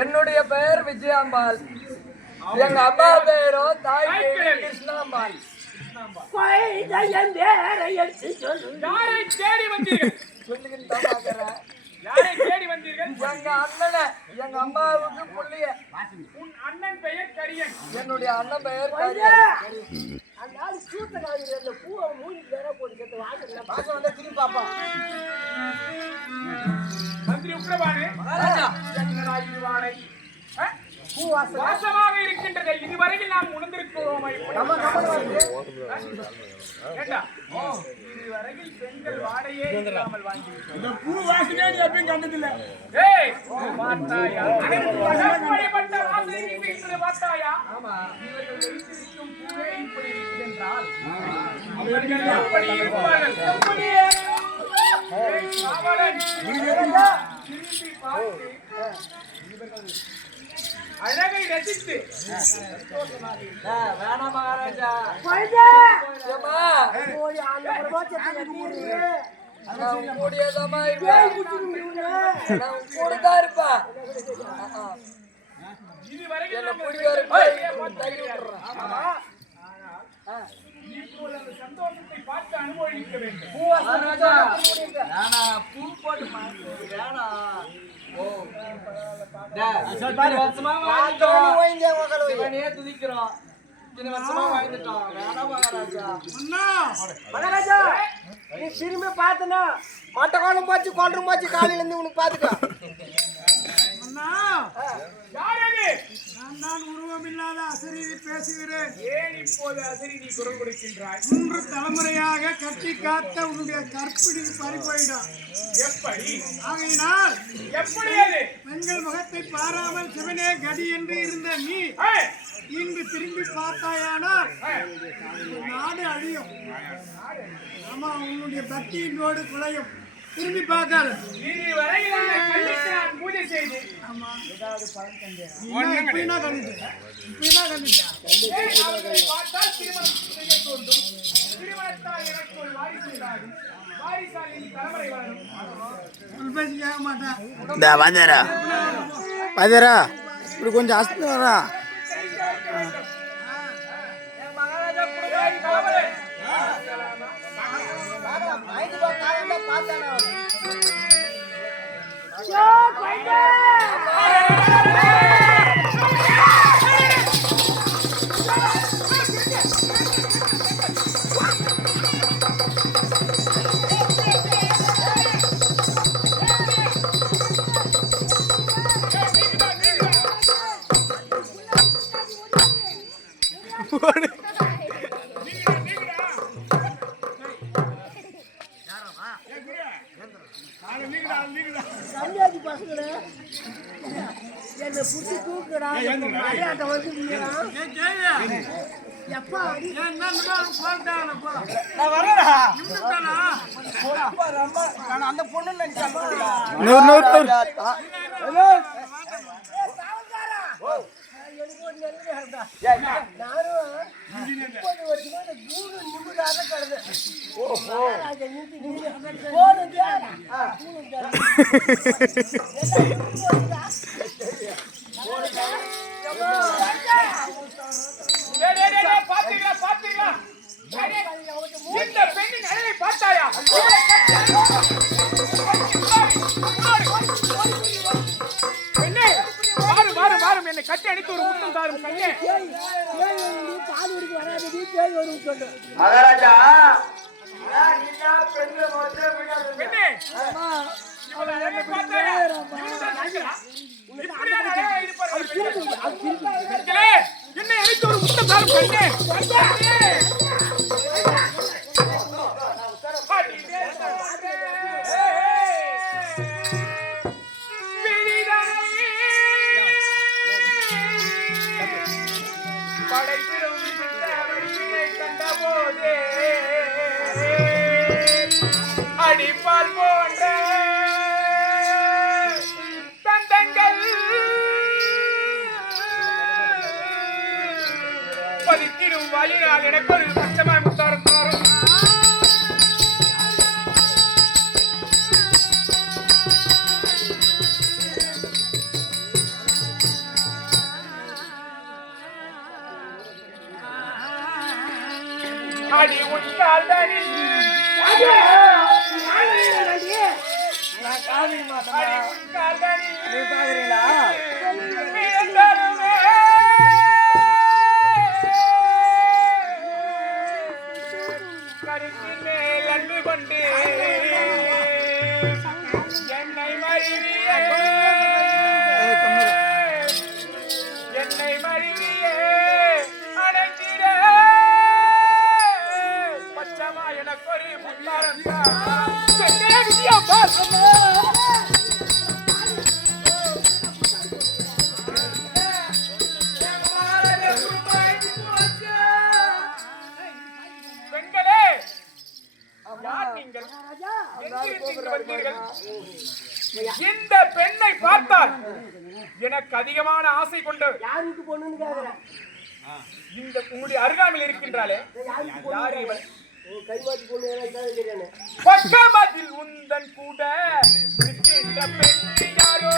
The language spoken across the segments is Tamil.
என்னுடைய பெயர் விஜயாம்பாள். எங்க அம்மா பேரோ தாய் பேரு கிருஷ்ணாம்பாள். எங்க அண்ணனை எங்க அம்மாவுக்கு புள்ளிய. உன் அண்ணன் பெயர் கரியன். என்னுடைய அண்ணன் பெயர் கரியன். மந்திரி உக்ரபானு வாடை வாசமாக இருக்கின்றது. இதுவரையில் நாம் உணர்ந்திருக்கிறோம். இதுவரையில் பெண்கள் வாடையே இல்லாமல் வாங்கிவிட்டோம். பூ வாசனை எப்பயும் கண்டதில்லை. பார்த்தாயா? ஆமா, இவர்கள் வைத்திருக்கும் பூவே இப்படி இருக்கிறால் அப்படி இருப்பார்கள். அழகை ரசித்து வேணாம் மகாராஜா. சந்தோஷத்தை பார்த்து அனுபவிக்க வேண்டும். பூ போட்டு துதிக்கிறோம். நீ திரும்பி பார்த்தனா மட்ட கோலம் போச்சு கொல்றம் போச்சு. காலையில இருந்து உனக்கு பாத்துக்கலாம். நான் உருவம் இல்லாத அசரீரி பேசுகிறேன். ஏன் இப்போது அசரீரி குரல் கொடுக்கின்றாய்? 3 தலைமுறையாக கட்டி காத்த உன்னுடைய கற்பிணி பறிபோயிடும். எப்படி? ஆகையினால் எப்படி அது பெண்கள் முகத்தை பாராமல் சிவனே கதி என்று இருந்த நீ இங்கு திரும்பி பார்த்தாயானால் நாடு அழியும். ஆமா, உன்னுடைய பக்தியினோடு குலையும். திரும்பி பார்க்காத. பூஜை செய்து இப்படி கொஞ்சம் அஸ்து வரா. அந்த பொண்ணு பார்த்தாயா? என்னை கட்டி அடித்து ஒரு முத்தம் தாரும் கண்ணே. மகாராஜா என்னை அடித்து ஒரு முத்தம் தாரும் கண்ணே. அடிப்பால் போன்ற தந்தங்கள் பதித்திடும் வாயினால் எனக்கு ஒரு கஷ்டமாய் முத்தாரம் தாரும். அடி உன்கால் தனி நான் காமிக்க மாட்டேன். அடி உன்கால் தனி நீ பாக்குறீங்களா? கருத்தின் மேல் அன்பு கொண்டு என்னை மருவியே என்னை மருவியே அணைத்திட பச்சமா எனக்கு ஒரு முத்தாரம் பெண்களே யார் நீங்கள் எங்கிருந்து இங்கு வந்தீர்கள்? இந்த பெண்ணை பார்த்தால் எனக்கு அதிகமான ஆசை கொண்டு இந்த உங்களுடைய அருகாமையில் இருக்கின்றாளே யார் இவள்? பக்கமதில் உந்தன் கூட இருக்கின்ற பெண் யாரோ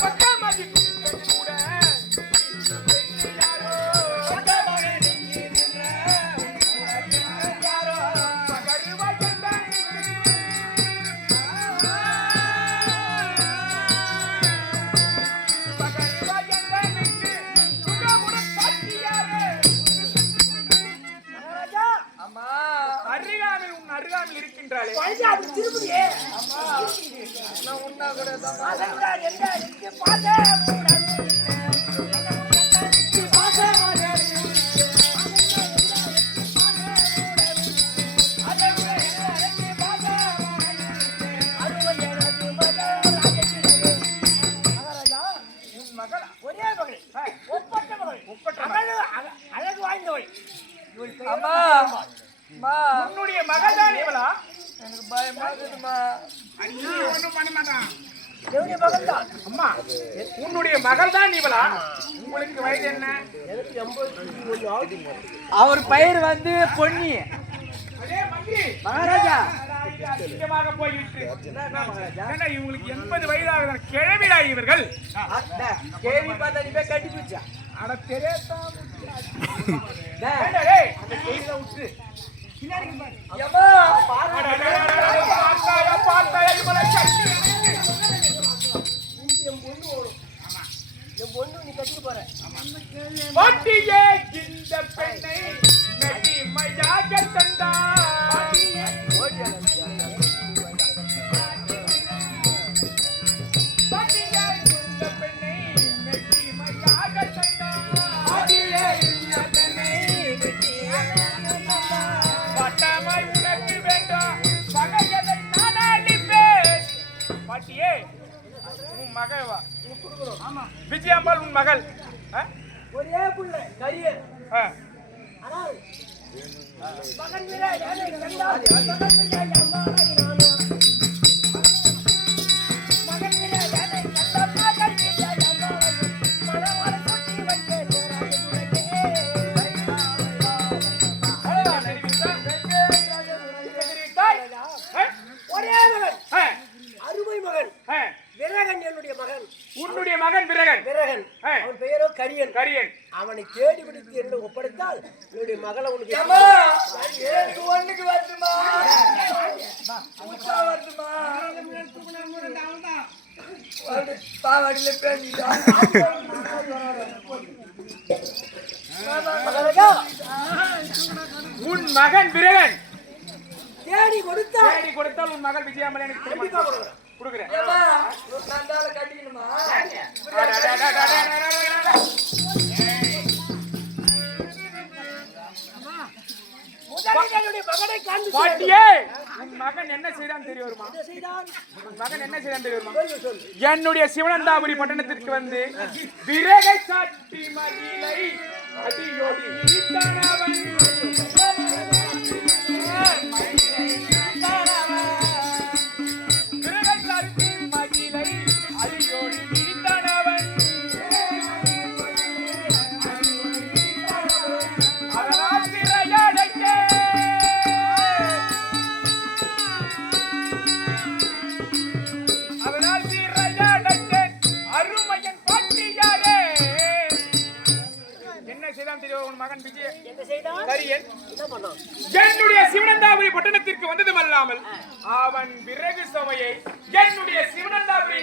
பக்கமதில் உந்தன் கூட அருகாமையில் இருக்கின்றாளே நான் உண்ணா கூட தான் அழகு வாய்ந்தவள். அம்மா அம்மா உன்னுடைய மகள் தான் இவளா? எனக்கு பயமா இருக்குதுமா. ஒண்ணும் பண்ண மாட்டான். என்னுடைய மகன் தான். அம்மா உன்னுடைய மகள் தான் இவளா? உங்களுக்கு வயது என்ன? அவர் பெயர் வந்து பொன்னி. அதே மந்திரி மகாராஜா அதிகமாக போய்விட்டு என்ன இவங்களுக்கு 80 வயதாக கிழவிடா இவர்கள். கேள்வி பார்த்தா நீ போய் கட்டி பிடிச்சா அட தெரியாதா விட்டு ஏம்மா பார்த்தாயா இவளை கட்டி என் பொண்ணு நீ கட்டிட்டு போற. பாட்டியே இந்த பெண்ணை மெட்டிமையாக தந்தார். பாட்டியே இந்த பெண்ணை மெட்டிமையாக தந்தார். பட்டமாய் உனக்கு வேண்டும் பகையதை நான் அளிப்பேன். பாட்டியே உன் மகவா விஜயாம்பாள் உன் மகள் ஒரே புள்ள கரிய. ஆ. ஆனால் மகன் வீர யானை கண்டால் மகன் வீர அம்மாவை நானோ. மகன் வீர யானை கண்டால் மகன் வீர அம்மாவை மனவாள கொட்டி வைத்தேன் ஒரே மகன் அருமை மகன் விரகன் என்னுடைய மகன். உன்னுடைய மகன் விரகன். விரகன் அவன் பெயரோ கரியன். கரியன் அவனை தேடி பிடித்து என்ன ஒப்படைத்தால் என்னுடைய மகளை உனக்கு ஏம்மா எனக்கு ஒண்ணுக்கு வருதுமா முச்சா வருதுமா பாவாடியில பேசிட்டா மகாராஜா உன் மகன் விரகன் தேடி கொடுத்தா தேடி கொடுத்தால் உன் மகள் விஜயாம்பல் எனக்கு கண்டிப்பா கொடுக்குறேன். கொடுக்குறேன். ஏம்மா நான் தால கட்டிக்கணுமா முதலில் என்னுடைய மகனை காண்பித்து பாட்டியே உன் மகன் என்ன செய்தான் தெரியுமா? செய்தான். உன் மகன் என்ன செய்தான் தெரியுமா? சொல்லு, சொல்லு. என்னுடைய சிவனந்தாபுரி பட்டணத்திற்கு வந்து விரகை சாட்டி மகிழை அடியோடி இடித்தான் அவன். விரகை சாட்டி மகிழை அடியோடி இடித்தான் அவன். அதனால் சிறையடைத்தே அதனால் சிறையடைத்தேன் அருமையன் பாட்டியாரே. செய்தான் தெரியும் உன் மகன் விஜய என்ன செய்தான்? கரியன் என்ன பண்ணான்? என்னுடைய சிவனந்தாபுரி பட்டணத்திற்கு வந்ததும் அல்லாமல் அவன் விறகு சமையை என்னுடைய சிவனந்தாபுரி